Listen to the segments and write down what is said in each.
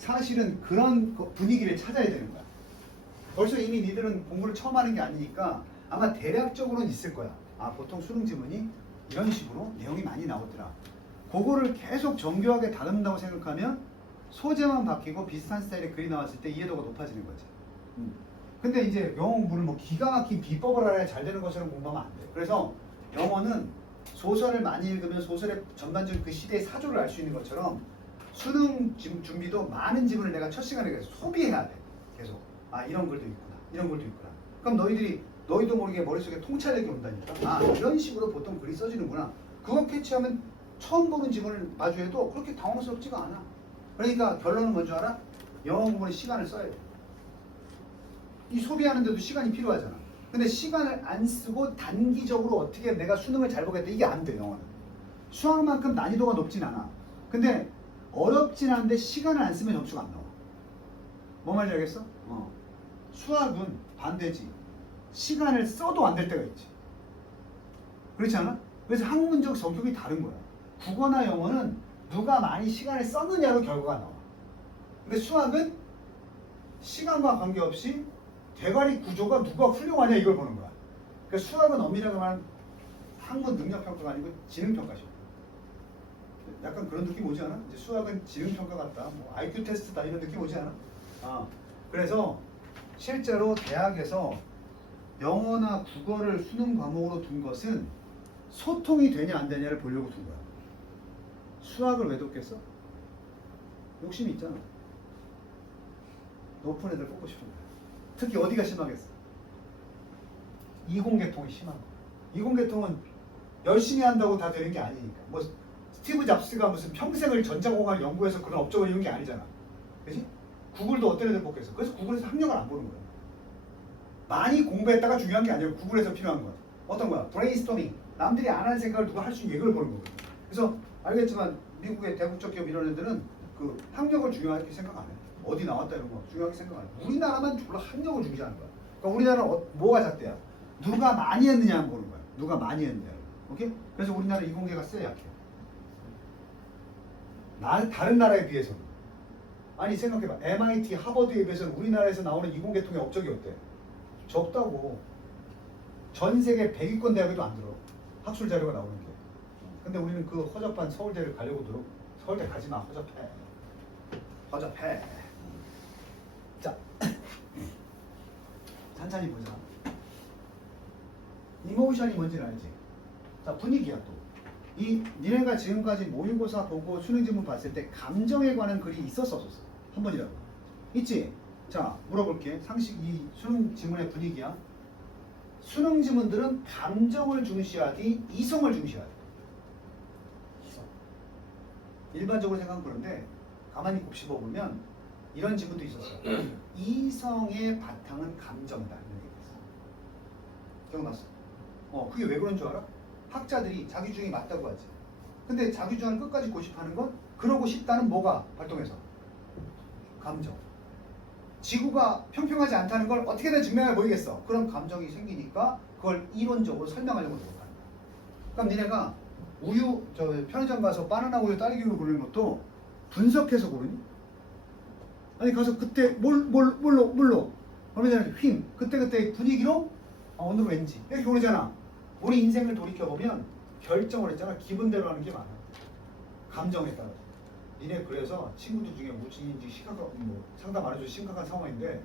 사실은 그런 분위기를 찾아야 되는 거야. 벌써 이미 니들은 공부를 처음 하는 게 아니니까 아마 대략적으로는 있을 거야. 아, 보통 수능 지문이 이런 식으로 내용이 많이 나오더라. 그거를 계속 정교하게 다룬다고 생각하면 소재만 바뀌고 비슷한 스타일의 글이 나왔을 때 이해도가 높아지는 거지. 근데 이제 영어 공부를 뭐 기가 막힌 비법을 알아야 잘 되는 것처럼 공부하면 안 돼. 그래서 영어는 소설을 많이 읽으면 소설의 전반적인 그 시대의 사조를 알 수 있는 것처럼 수능 준비도 많은 지문을 내가 첫 시간에 계속 소비해야 돼. 계속. 아, 이런 글도 있구나. 이런 글도 있구나. 그럼 너희도 모르게 머릿속에 통찰력이 온다니까. 아, 이런 식으로 보통 글이 써지는구나. 그거 캐치하면 처음 보는 지문을 마주해도 그렇게 당황스럽지가 않아. 그러니까 결론은 뭔지 알아? 영어 공부는 시간을 써야 돼. 이 소비하는데도 시간이 필요하잖아. 근데 시간을 안 쓰고 단기적으로 어떻게 내가 수능을 잘 보겠다, 이게 안 돼. 영어는 수학만큼 난이도가 높진 않아. 근데 어렵진 않은데 시간을 안 쓰면 점수가 안 나와. 뭐 말인지 알겠어? 수학은 반대지. 시간을 써도 안 될 때가 있지. 그렇지 않아? 그래서 학문적 성격이 다른 거야. 국어나 영어는 누가 많이 시간을 썼느냐로 결과가 나와. 근데 수학은 시간과 관계없이 대가리 구조가 누가 훌륭하냐 이걸 보는 거야. 그러니까 수학은 엄밀하게 말하면 학문 능력 평가가 아니고 지능 평가죠. 약간 그런 느낌 오지 않아? 이제 수학은 지능 평가 같다, 뭐 IQ 테스트다 이런 느낌 오지 않아? 그래서 실제로 대학에서 영어나 국어를 수능 과목으로 둔 것은 소통이 되냐 안 되냐를 보려고 둔 거야. 수학을 왜 뒀겠어? 욕심이 있잖아. 높은 애들 뽑고 싶은 거야. 특히 어디가 심하겠어? 이공계통이 심한 거야. 이공계통은 열심히 한다고 다 되는 게 아니니까. 뭐 스티브 잡스가 무슨 평생을 전자공학을 연구해서 그런 업적을 이룬 게 아니잖아. 그렇지? 구글도 어떤 애들 뽑겠어. 그래서 구글에서 학력을 안 보는 거야. 많이 공부했다가 중요한 게 아니라 구글에서 필요한 거야. 어떤 거야? 브레인스토밍. 남들이 안 하는 생각을 누가 할 수 있는 이걸 보는 거거든. 그래서 알겠지만 미국의 대국적 기업 이런 애들은 그 학력을 중요하게 생각 안 해. 어디 나왔다 이런 거 중요하게 생각 안 해. 우리나라만 졸라 학력을 중시하는 거야. 그러니까 우리나라는 뭐가 잣대야? 누가 많이 했느냐만 보는 거야. 누가 많이 했느냐. 오케이? 그래서 우리나라 이공계가 쎄 약해. 다른 나라에 비해서는. 아니 생각해봐. MIT, 하버드에 비해서는 우리나라에서 나오는 이공계통의 업적이 어때? 적다고. 전 세계 100위권 대학에도 안 들어. 학술 자료가 나오는 게. 근데 우리는 그 허접한 서울대를 가려고 들어. 서울대 가지마. 허접해. 허접해. 자, 천천히 보자. 이모션이 뭔지는 알지? 자, 분위기야 또. 니네가 지금까지 모의고사 보고 수능지문 봤을 때 감정에 관한 글이 있었어 없었어? 한 번이라도. 있지? 자, 물어볼게. 상식 이 수능 지문의 분위기야. 수능 지문들은 감정을 중시하디 이성을 중시하디? 이성. 일반적으로 생각은 그런데 가만히 곱씹어 보면 이런 지문도 있었어. 이성의 바탕은 감정이다. 이런 얘기했어. 기억났어? 그게 왜 그런 줄 알아? 학자들이 자기 주장이 맞다고 하지. 근데 자기 주장을 끝까지 고집하는 건 그러고 싶다는 뭐가 발동해서? 감정. 지구가 평평하지 않다는 걸 어떻게든 증명해 보이겠어. 그런 감정이 생기니까 그걸 이론적으로 설명하려고 노력하는 거야. 그럼 니네가 우유, 편의점 가서 바나나 우유, 딸기 우유 고르는 것도 분석해서 고르니? 아니 가서 그때 뭘로? 그러면 힘, 그때 분위기로 오늘 왠지 이렇게 고르잖아. 우리 인생을 돌이켜보면 결정을 했잖아. 기분대로 하는 게 많아. 감정에 따라. 니네 그래서 친구들 중에 무진인지 상담 안 해줘서 심각한 상황인데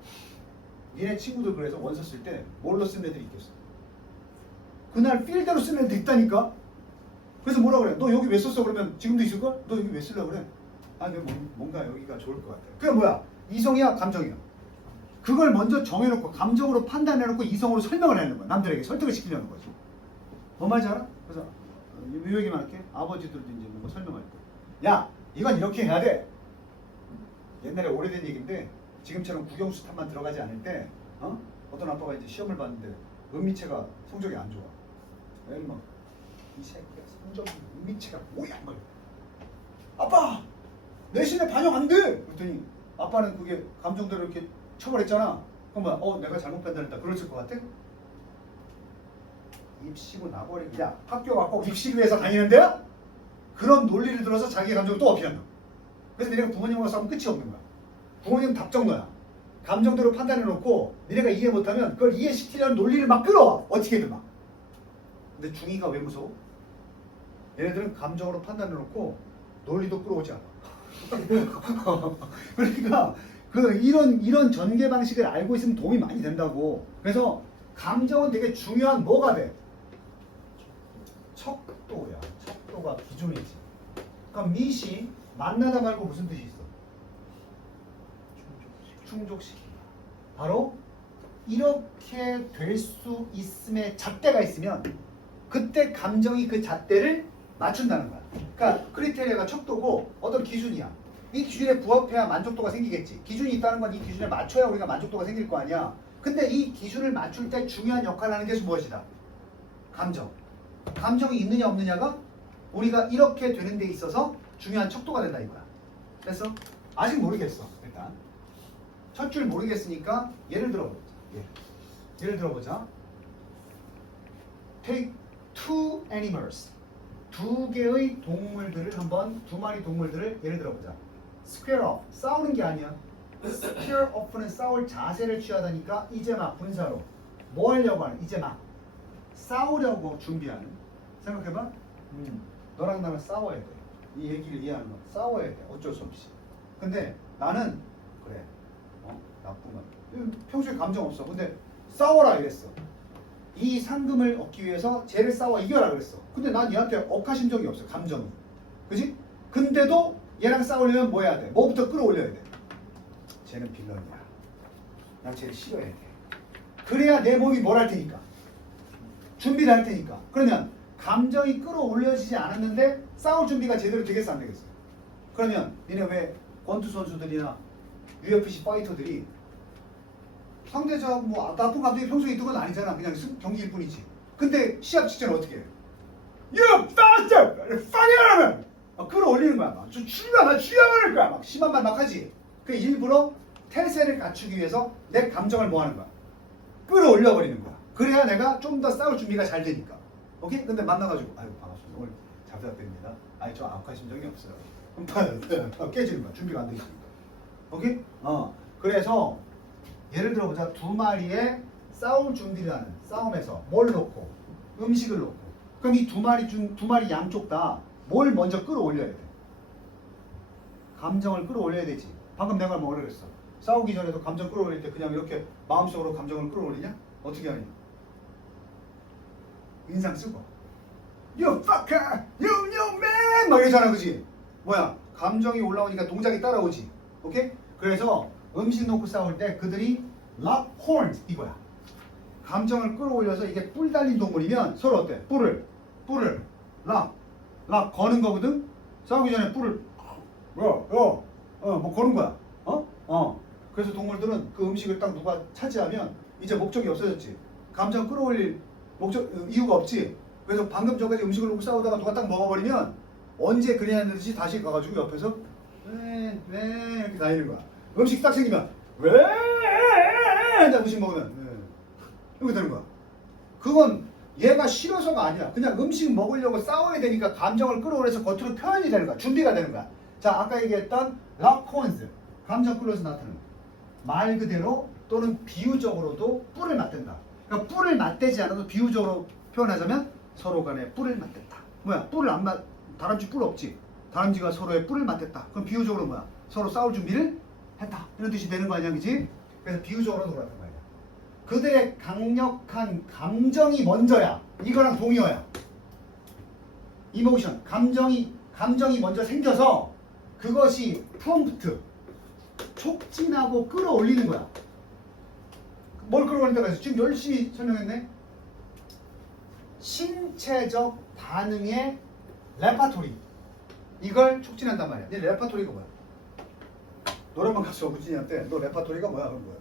니네 친구들 그래서 원서 쓸 때 뭘로 쓴 애들이 있겠어? 그날 필대로 쓴 애들 있다니까? 그래서 뭐라 그래? 너 여기 왜 썼어? 그러면 지금도 있을걸? 너 여기 왜 쓰려고 그래? 아, 뭔가 여기가 좋을 것 같아. 그게 뭐야? 이성이야? 감정이야? 그걸 먼저 정해놓고 감정으로 판단해놓고 이성으로 설명을 하는 거야. 남들에게 설득을 시키려는 거지. 뭔 말인지 알아? 그래서 이 얘기만 할게. 아버지들도 이제 뭔가 설명할 때. 야! 이건 이렇게 해야 돼. 옛날에 오래된 얘기인데 지금처럼 국영수탄만 들어가지 않을 때 어떤 아빠가 이제 시험을 봤는데 은미체가 성적이 안 좋아. 애를 막 이 새끼야 성적이 은미체가 뭐야? 막 아빠! 내신에 반영 안 돼! 그랬더니 아빠는 그게 감정대로 이렇게 처벌했잖아. 그럼 뭐야? 내가 잘못 판단했다. 그랬을 것 같아? 입시고 나버리고 야 학교 갖고 입시를 위해서 다니는데요? 그런 논리를 들어서 자기 감정을 또 어필한다. 그래서 내가 부모님하고 싸우면 끝이 없는 거야. 부모님 답정너야. 감정대로 판단해놓고 니네가 이해 못하면 그걸 이해시키려는 논리를 막 끌어와. 어떻게든 막. 근데 중2가 왜 무서워? 얘네들은 감정으로 판단해놓고 논리도 끌어오지 않아. 그러니까 이런 전개 방식을 알고 있으면 도움이 많이 된다고. 그래서 감정은 되게 중요한 뭐가 돼? 척도야. 척도가 기준이지. 그럼 미시 만나다 말고 무슨 뜻이 있어? 충족시킨다. 바로 이렇게 될 수 있음의 잣대가 있으면 그때 감정이 그 잣대를 맞춘다는 거야. 그러니까 크리테리아가 척도고 어떤 기준이야. 이 기준에 부합해야 만족도가 생기겠지. 기준이 있다는 건 이 기준에 맞춰야 우리가 만족도가 생길 거 아니야. 근데 이 기준을 맞출 때 중요한 역할을 하는 게 무엇이다? 감정. 감정이 있느냐 없느냐가 우리가 이렇게 되는 데 있어서 중요한 척도가 된다 이거야. 됐어? 아직 모르겠어. 일단 첫 줄 모르겠으니까 예를 들어보자. 예를 들어보자. Take two animals. 두 개의 동물들을 한번 두 마리 동물들을 예를 들어보자. Square off. 싸우는 게 아니야. Square off는 싸울 자세를 취하다니까 이제 막 분사로 뭐 하려고 하는? 이제 막 싸우려고 준비하는. 생각해봐. 너랑 나랑 싸워야 돼. 이 얘기를 이해하는 거. 싸워야 돼. 어쩔 수 없이. 근데 나는 그래. 나쁜 거. 평소에 감정 없어. 근데 싸워라 이랬어. 이 상금을 얻기 위해서 쟤를 싸워 이겨라 그랬어. 근데 난 얘한테 억하신 적이 없어. 감정이. 그지? 근데도 얘랑 싸우려면 뭐 해야 돼? 뭐부터 끌어올려야 돼? 쟤는 빌런이야. 난 쟤를 싫어해야 돼. 그래야 내 몸이 뭘 할 테니까. 준비를 할 테니까. 그러면 감정이 끌어올려지지 않았는데 싸울 준비가 제대로 되겠어 안 되겠어? 그러면 니네 왜 권투 선수들이나 UFC 파이터들이 상대적 뭐 나쁜 감정이 평소에 있던 건 아니잖아. 그냥 경기일 뿐이지. 근데 시합 직전에 어떻게 해? You bastard! Fire! 끌어올리는 거야. 막. 나 죽여버릴 거야. 막 심한 말 막 하지. 그 일부러 태세를 갖추기 위해서 내 감정을 뭐 하는 거야? 끌어올려 버리는 거야. 그래야 내가 좀 더 싸울 준비가 잘 되니까. 오케이? 근데 만나가지고 아유 반갑습니다. 오늘 잘 부탁드립니다. 아니 저 악하신 적이 없어요. 그럼 깨지는 거야. 준비가 안 돼 있으니까. 오케이? 그래서 예를 들어보자. 두 마리의 싸울 준비를 하는 싸움에서 뭘 놓고 음식을 놓고 그럼 이 두 마리 양쪽 다 뭘 먼저 끌어올려야 돼? 감정을 끌어올려야 되지. 방금 내가 뭐라 그랬어? 싸우기 전에도 감정 끌어올릴 때 그냥 이렇게 마음속으로 감정을 끌어올리냐? 어떻게 하니? 인상 쓰고 You fucker! You man! 막 이러잖아 그지? 뭐야? 감정이 올라오니까 동작이 따라오지. 오케이? 그래서 음식 놓고 싸울 때 그들이 lock horns 이거야. 감정을 끌어올려서 이게 뿔 달린 동물이면 서로 어때? 뿔을 락 거는 거거든? 싸우기 전에 뿔을 뭐 거는 거야. 그래서 동물들은 그 음식을 딱 누가 차지하면 이제 목적이 없어졌지. 감정 끌어올릴 이유가 없지. 그래서 방금 전까지 음식을 놓고 싸우다가 누가 딱 먹어버리면 언제 그랬는지 다시 가가지고 옆에서 왜 이렇게 다니는 거야. 음식 딱 생기면 왜 음식 먹으면 이렇게 되는 거야. 그건 얘가 싫어서가 아니야. 그냥 음식 먹으려고 싸워야 되니까 감정을 끌어올려서 겉으로 표현이 되는 거야. 준비가 되는 거야. 자, 아까 얘기했던 락콘즈 감정 끌어서 나타나는 거야. 말 그대로 또는 비유적으로도 뿔을 맞댄다. 그러니까 뿔을 맞대지 않아도 비유적으로 표현하자면 서로 간에 뿔을 맞댔다. 뭐야? 뿔을 안 맞 다람쥐 뿔 없지. 다람쥐가 서로의 뿔을 맞댔다. 그럼 비유적으로 뭐야? 서로 싸울 준비를 했다. 이런 뜻이 되는 거 아니야, 그지? 그래서 비유적으로 돌아가는 거야. 그들의 강력한 감정이 먼저야. 이거랑 동의어야. 이모션, 감정이 먼저 생겨서 그것이 프롬프트, 촉진하고 끌어올리는 거야. 뭘 끌어올린다고 해서 지금 열심히 설명했네. 신체적 반응의 레파토리. 이걸 촉진한단 말이야. 네 레파토리가 뭐야? 노래방 가서 우진이한테 너 레파토리가 뭐야? 그런 거야.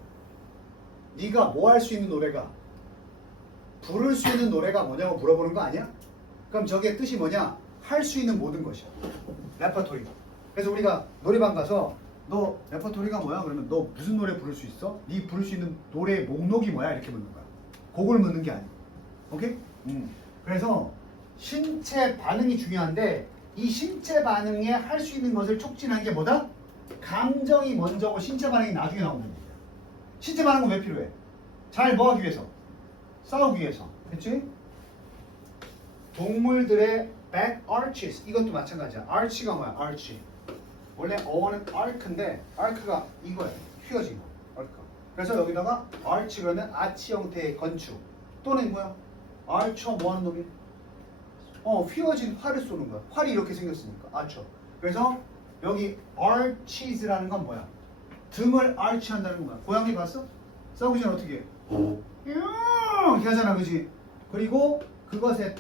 네가 뭐 할 수 있는 노래가 부를 수 있는 노래가 뭐냐고 물어보는 거 아니야? 그럼 저게 뜻이 뭐냐? 할 수 있는 모든 것이야. 레퍼토리가. 그래서 우리가 노래방 가서 너 레퍼토리가 뭐야? 그러면 너 무슨 노래 부를 수 있어? 네 부를 수 있는 노래의 목록이 뭐야? 이렇게 묻는 거야. 그걸 묻는 게 아니야. 오케이? 그래서 신체 반응이 중요한데 이 신체 반응에 할 수 있는 것을 촉진하는 게 뭐다? 감정이 먼저고 신체 반응이 나중에 나온다는 얘기야. 신체 반응은 왜 필요해? 잘 뭐하기 위해서? 싸우기 위해서. 그치? 동물들의 back arches 이것도 마찬가지야. arch가 뭐야? arch. 원래 어원은 arc인데 arc가 이거야. 휘어진 거. arc. 그래서 여기다가 arch 그러면 아치 형태의 건축 또는 뭐야? archer 뭐 하는 놈이? 휘어진 활을 쏘는 거야. 활이 이렇게 생겼으니까 archer. 그래서 여기 arches라는 건 뭐야? 등을 arch 한다는 거야. 고양이 봤어? 싸우기 전에 어떻게 해? 이렇게 하잖아, 그지? 그리고 그것의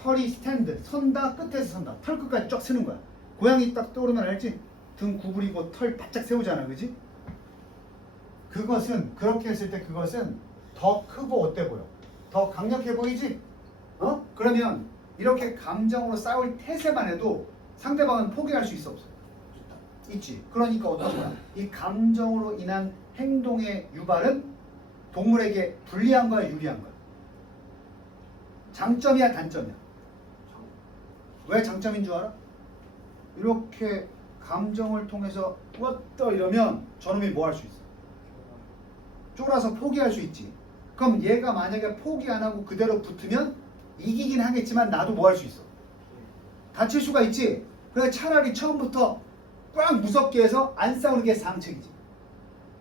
털이 스탠드, 선다, 끝에서 선다. 털 끝까지 쫙 쓰는 거야. 고양이 딱 떠오르면 알지? 등 구부리고 털 바짝 세우잖아, 그지? 그것은 그렇게 했을 때 그것은 더 크고 어때 보여? 더 강력해 보이지? 그러면 이렇게 감정으로 싸울 태세만 해도 상대방은 포기할 수 있어, 없어? 있지. 그러니까 어떤 거야? 이 감정으로 인한 행동의 유발은 동물에게 불리한 거야, 유리한 거야? 장점이야, 단점이야? 왜 장점인 줄 알아? 이렇게 감정을 통해서 왔다 이러면 저놈이 뭐 할 수 있어? 쫄아서 포기할 수 있지. 그럼 얘가 만약에 포기 안 하고 그대로 붙으면 이기긴 하겠지만 나도 뭐 할 수 있어? 다칠 수가 있지. 그래 차라리 처음부터 꽉 무섭게 해서 안 싸우는 게 상책이지.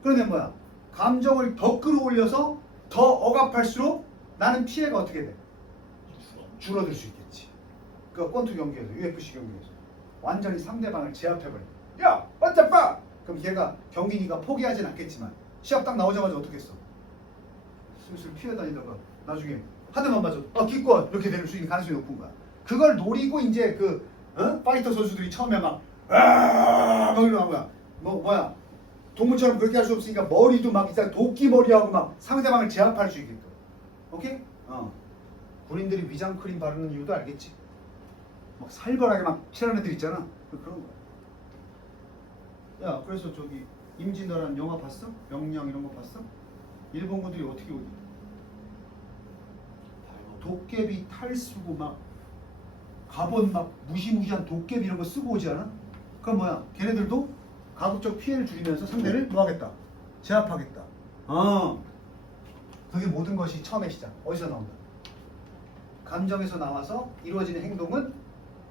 그러면 뭐야? 감정을 더 끌어올려서 더 억압할수록 나는 피해가 어떻게 돼? 줄어들 수 있겠지. 그 권투 경기에서 UFC 경기에서 완전히 상대방을 제압해버려. 야, 어쩌빠? 그럼 걔가 경기니까 포기하진 않겠지만 시합 딱 나오자마자 어떻게 했어? 슬슬 피해다니다가 나중에 한 대만 맞아도 기권 이렇게 될 수 있는 가능성이 높은 거야. 그걸 노리고 이제 파이터 선수들이 처음에 막 이러는 거야. 뭐야? 동물처럼 그렇게 할 수 없으니까 머리도 막 이상 도끼 머리하고 막 상대방을 제압할 수 있게끔. 오케이? 군인들이 위장 크림 바르는 이유도 알겠지? 막 살벌하게 막 칠하는 애들 있잖아. 그런 거야. 야, 그래서 저기 임진왜란 영화 봤어? 명령 이런 거 봤어? 일본군들이 어떻게 오니? 도깨비 탈 쓰고 막 갑옷 막 무시무시한 도깨비 이런 거 쓰고 오지 않아? 그럼 뭐야? 걔네들도 가급적 피해를 줄이면서 상대를 뭐 하겠다? 제압하겠다. 그게 모든 것이 처음의 시작. 어디서 나온다? 감정에서 나와서 이루어지는 행동은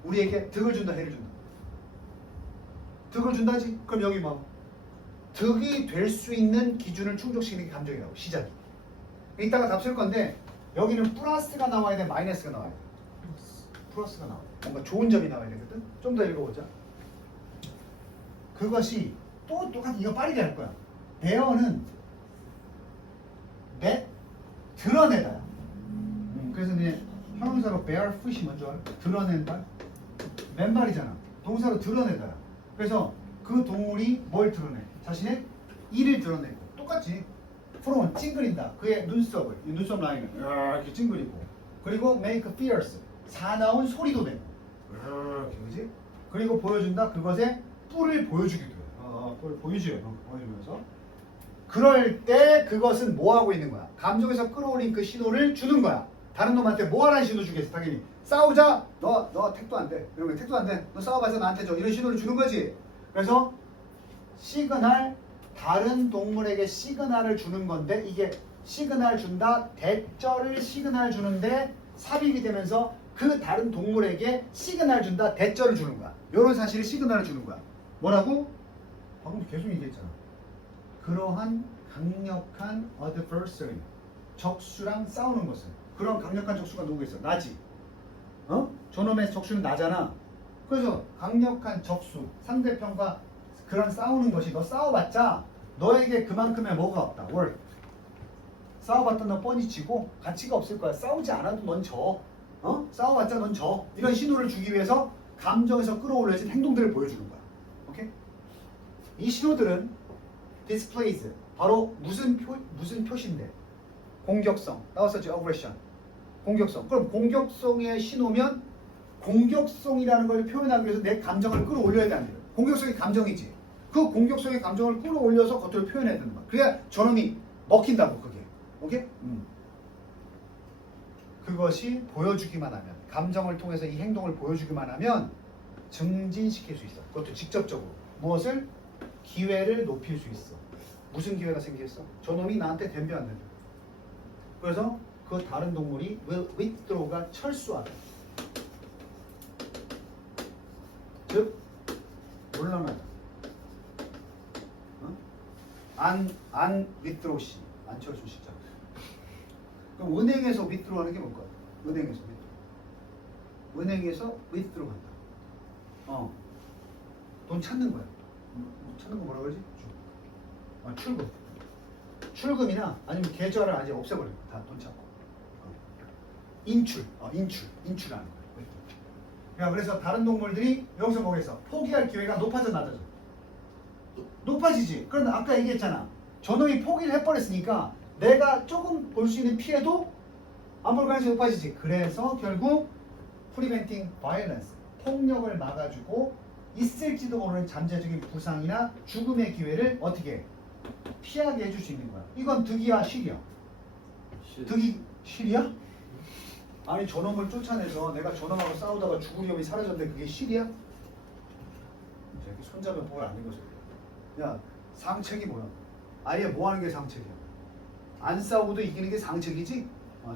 우리에게 득을 준다, 해를 준다. 득을 준다지? 그럼 여기 뭐 득이 될 수 있는 기준을 충족시키는 게 감정이라고. 시작이. 이따가 답 쓸 건데 여기는 플러스가 나와야 돼, 마이너스가 나와야 돼? 플러스가 나와야 돼. 뭔가 좋은 점이 나와야 되거든? 좀 더 읽어보자. 그것이 또 똑같이 이거 빠르게 할 거야. 베어는 드러내다야. 그래서 이제 형용사로 bear foot이 먼저 알아? 드러낸다. 맨발이잖아. 동사로 드러내다야. 그래서 그 동물이 뭘 드러내? 자신의 이를 드러내고. 똑같지. 프롬은 찡그린다. 그의 눈썹을, 이 눈썹 라인을 이렇게 찡그리고. 그리고 make fierce. 사나운 소리도 내고. 이렇게, 그지? 그리고 보여준다. 그것의 뿔을 보여주기도 해. 뿔을 보여줘요. 보여주면서. 그럴 때 그것은 뭐 하고 있는 거야? 감정에서 끌어올린 그 신호를 주는 거야. 다른 놈한테 뭐 하라는 신호 주겠어? 당연히 싸우자. 너 택도 안 돼. 이런 거 택도 안 돼. 너 싸워봐서 나한테 줘. 이런 신호를 주는 거지. 그래서 시그널, 다른 동물에게 시그널을 주는 건데 이게 시그널 준다, 대절을 시그널 주는데 삽입이 되면서 그 다른 동물에게 시그널 준다, 대절을 주는 거야. 이런 사실이 시그널을 주는 거야. 뭐라고? 방금 계속 얘기했잖아. 그러한 강력한 adversary, 적수랑 싸우는 것은. 그런 강력한 적수가 누구겠어? 나지. 저놈의 적수는 나잖아. 그래서 강력한 적수, 상대편과 그런 싸우는 것이, 너 싸워봤자 너에게 그만큼의 뭐가 없다. worth. 싸워봤자 너 뻔히 지고 가치가 없을 거야. 싸우지 않아도 넌 져. 싸워봤자 넌 져. 이런 신호를 주기 위해서 감정에서 끌어올려진 행동들을 보여주는 거야. 오케이? 이 신호들은 displays, 바로 무슨 표시인데? 공격성. 나왔었지, aggression. 공격성. 그럼 공격성의 신호면 공격성이라는 걸 표현하기 위해서 내 감정을 끌어올려야 되는 거예요. 공격성이 감정이지. 그 공격성의 감정을 끌어올려서 겉으로 표현해야 되는 거야. 그래야 저놈이 먹힌다고, 그게. 오케이? 그것이 보여주기만 하면, 감정을 통해서 이 행동을 보여주기만 하면 증진시킬 수 있어. 그것도 직접적으로. 무엇을? 기회를 높일 수 있어. 무슨 기회가 생겼어? 저놈이 나한테 덤벼. 그래서 그 다른 동물이 withdraw가 철수하다. 즉 물러나다. 안 withdraw 씨, 안철수 씨자. 그럼 은행에서 withdraw 하는 게 뭘까? 은행에서 withdraw. 은행에서 withdraw 한다. 돈 찾는 거야. 찾는 거 뭐라 그러지? 출금. 출금이나 아니면 계좌를 아예 없애버려. 다 돈 찾고. 인출하는 거야. 야, 그래서 다른 동물들이 여기서 뭐겠어? 포기할 기회가 높아져 낮아져? 높아지지. 그런데 아까 얘기했잖아. 저놈이 포기를 해버렸으니까 내가 조금 볼 수 있는 피해도 안 볼 가능성이 높아지지. 그래서 결국 preventing violence, 폭력을 막아주고 있을지도 모르는 잠재적인 부상이나 죽음의 기회를 어떻게 피하게 해줄 수 있는 거야. 이건 득이야, 실이야? 득이 실이야? 아니 저놈을 쫓아내서 내가 저놈하고 싸우다가 죽을 위험이 사라졌는데 그게 실이야? 손잡은 복을 안 읽어서 그래. 야, 상책이 뭐야? 아예 뭐 하는 게 상책이야? 안 싸우고도 이기는 게 상책이지?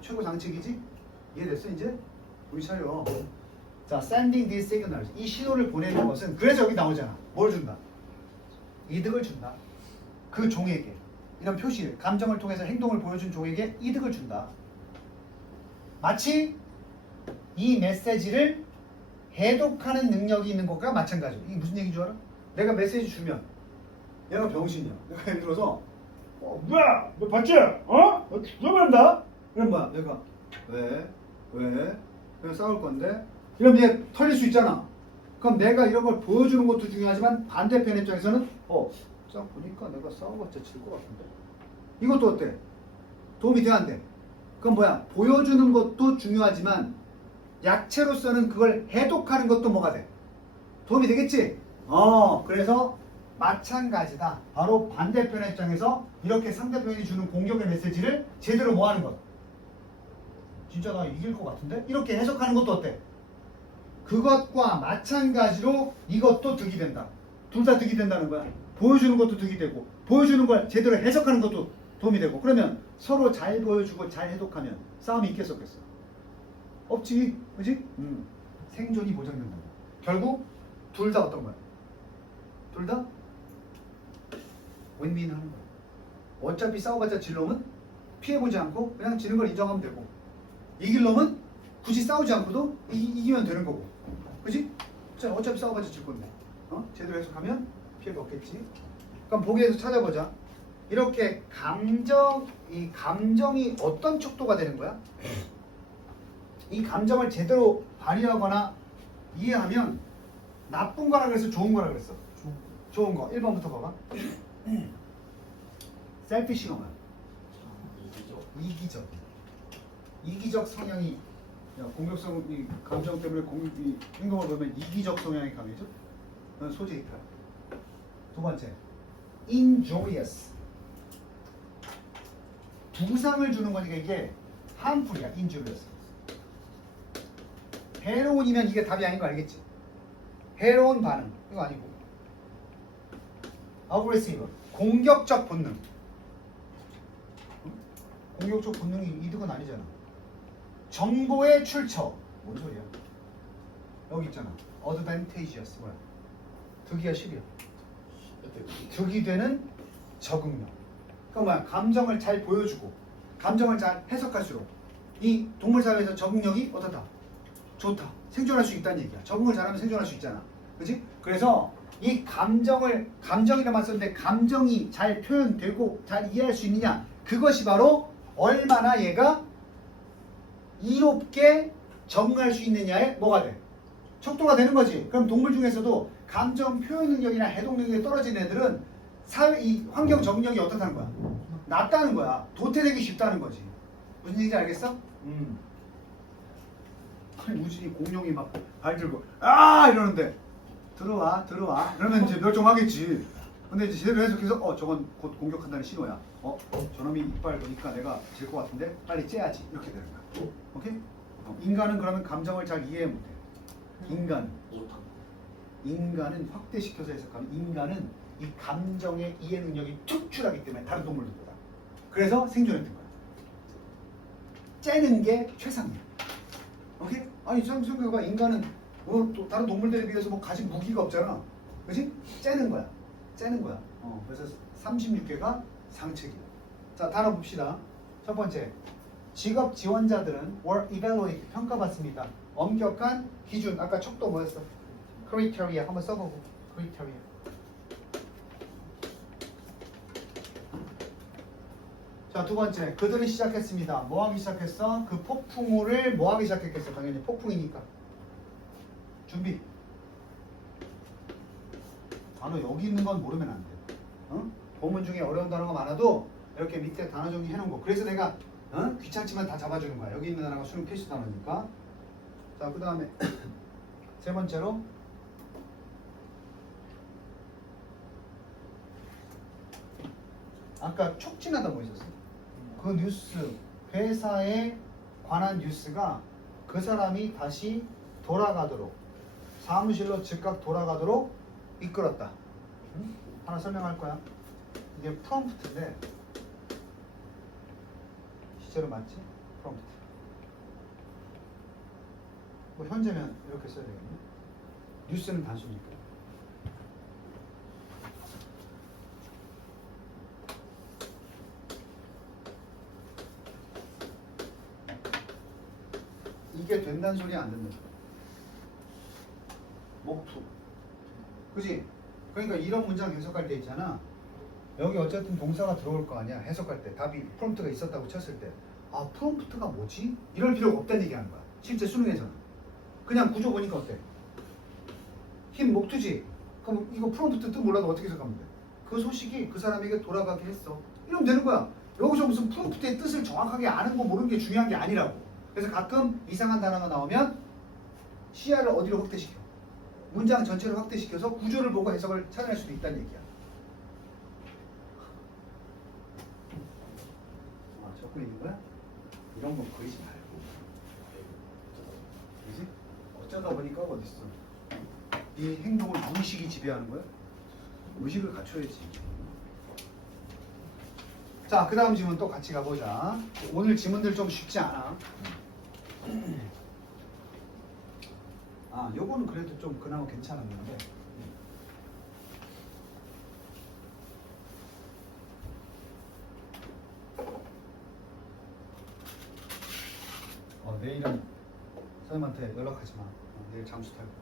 최고 상책이지? 이해됐어 이제? 우리 차려. 자, sending these signals. 이 신호를 보내는 것은 그래서 여기 나오잖아. 뭘 준다? 이득을 준다. 그 종에게. 이런 표시, 감정을 통해서 행동을 보여준 종에게 이득을 준다. 마치 이 메시지를 해독하는 능력이 있는 것과 마찬가지로. 이게 무슨 얘기인 줄 알아? 내가 메시지 주면 얘가 병신이야. 내가 예를 들어서 뭐야? 너 봤지? 너 죽여버린다? 이러면 뭐야? 내가 왜? 그래서 싸울 건데 이러면 얘 털릴 수 있잖아. 그럼 내가 이런 걸 보여주는 것도 중요하지만 반대편 입장에서는 딱 보니까 내가 싸워봤자 질 것 같은데 이것도 어때? 도움이 돼 안 돼? 그럼 뭐야? 보여주는 것도 중요하지만 약체로서는 그걸 해독하는 것도 뭐가 돼? 도움이 되겠지? 그래서 마찬가지다. 바로 반대편 입장에서 이렇게 상대편이 주는 공격의 메시지를 제대로 뭐 하는 것? 진짜 나 이길 것 같은데? 이렇게 해석하는 것도 어때? 그것과 마찬가지로 이것도 득이 된다. 둘 다 득이 된다는 거야. 보여주는 것도 득이 되고 보여주는 걸 제대로 해석하는 것도 도움이 되고 그러면 서로 잘 보여주고 잘 해독하면 싸움이 있겠어 없겠어? 없지. 그지? 생존이 보장된다. 결국 둘 다 어떤 거야? 둘 다 윈윈 하는 거야. 어차피 싸워봤자 질 놈은 피해보지 않고 그냥 지는 걸 인정하면 되고 이길 놈은 굳이 싸우지 않고도 이기면 되는 거고. 그지? 자, 어차피 싸워봤자 질 건데 제대로 해석하면 피해가 없겠지. 그럼 보기에서 찾아보자. 이렇게 이 감정이 어떤 척도가 되는 거야? 이 감정을 제대로 발휘하거나 이해하면 나쁜 거라 그랬어? 좋은 거라 그랬어? 좋은 거. 1번부터 봐봐. 셀피시가 뭐야? 이기적 성향이 공격성, 이 감정 때문에 이 행동을 보면 이기적 성향이 강해져? 그건 소재 이탈. 두 번째, injurious. 부상을 주는 거니까 이게 harmful이야, injurious. 해로운이면 이게 답이 아닌 거 알겠지? 해로운 반응, 이거 아니고. aggressive, 공격적 본능. 공격적 본능이 이득은 아니잖아. 정보의 출처, 뭔 소리야? 여기 있잖아. advantageous, 뭐야? 득이야, 실이야? 득이 되는 적응력. 그러니까 뭐야? 감정을 잘 보여주고 감정을 잘 해석할수록 이 동물 사회에서 적응력이 어떻다? 좋다. 생존할 수 있다는 얘기야. 적응을 잘하면 생존할 수 있잖아. 그렇지? 그래서 이 감정이라만 썼는데 감정이 잘 표현되고 잘 이해할 수 있느냐? 그것이 바로 얼마나 얘가 이롭게 적응할 수 있느냐에 뭐가 돼? 척도가 되는 거지. 그럼 동물 중에서도 감정 표현 능력이나 해독 능력이 떨어진 애들은 이 환경 적응력이 어떻다는 거야? 낮다는 거야. 도태되기 쉽다는 거지. 무슨 얘기인지 알겠어? 아니 우진이 공룡이 막 발 들고 이러는데 들어와 그러면 이제 멸종하겠지. 근데 이제 제대로 해석해서 저건 곧 공격한다는 신호야. 저놈이 이빨 보니까 내가 질 것 같은데 빨리 째야지. 이렇게 되는 거야. 오케이? 인간은 그러면 감정을 잘 이해 못해. 인간은 확대시켜서 해석하면 인간은 이 감정의 이해 능력이 특출하기 때문에 다른 동물들보다. 그래서 생존했던 거야. 째는 게 최상이야. 오케이? 아니 생각해봐. 인간은 또 다른 동물들에 비해서 뭐 가진 무기가 없잖아. 그지? 째는 거야. 째는 거야. 그래서 36개가 상책이야. 자, 단어 봅시다. 첫 번째, 직업 지원자들은 were evaluated, 평가받습니다. 엄격한 기준. 아까 척도 뭐였어? criteria 한번 써보고. criteria. 자, 두 번째, 그들은 시작했습니다. 뭐 하기 시작했어? 그 폭풍우를 뭐 하기 시작했겠어? 당연히 폭풍이니까. 준비. 단어 여기 있는 건 모르면 안 돼. 본문 중에 어려운 단어가 많아도 이렇게 밑에 단어 정리 해놓은 거. 그래서 내가 귀찮지만 다 잡아주는 거야. 여기 있는 단어가 수능 필수 단어니까. 자, 그 다음에 세 번째로 아까 촉진하다 뭐 있었어? 그 뉴스, 회사에 관한 뉴스가 그 사람이 다시 돌아가도록, 사무실로 즉각 돌아가도록 이끌었다. 하나 설명할 거야. 이게 프롬프트인데 실제로 맞지? 프롬프트. 뭐 현재면 이렇게 써야 되겠네. 뉴스는 단수니까. 이게 된다는 소리 안 된다. 목투. 그지? 그러니까 이런 문장 해석할 때 있잖아. 여기 어쨌든 동사가 들어올 거 아니야. 해석할 때. 답이 프롬프트가 있었다고 쳤을 때. 아, 프롬프트가 뭐지? 이럴 필요가 없다는 얘기 하는 거야. 실제 수능에서는. 그냥 구조 보니까 어때? 힘 목투지? 그럼 이거 프롬프트 뜻 몰라도 어떻게 해석하면 돼? 그 소식이 그 사람에게 돌아가게 했어. 이러면 되는 거야. 여기서 무슨 프롬프트의 뜻을 정확하게 아는 거 모르는 게 중요한 게 아니라고. 그래서 가끔 이상한 단어가 나오면 시야를 어디로 확대시켜? 문장 전체를 확대시켜서 구조를 보고 해석을 찾아낼 수도 있다는 얘기야. 아, 적고 있는 거야? 이런 거 그리지 말고. 그지? 어쩌다 보니까 어딨어. 이 행동을 무의식이 지배하는 거야? 의식을 갖춰야지. 자, 그 다음 지문 또 같이 가보자. 오늘 지문들 좀 쉽지 않아. 아, 요거는 그래도 좀 그나마 괜찮았는데. 내일은 선생님한테 연락하지 마. 내일 잠수 탈 거야.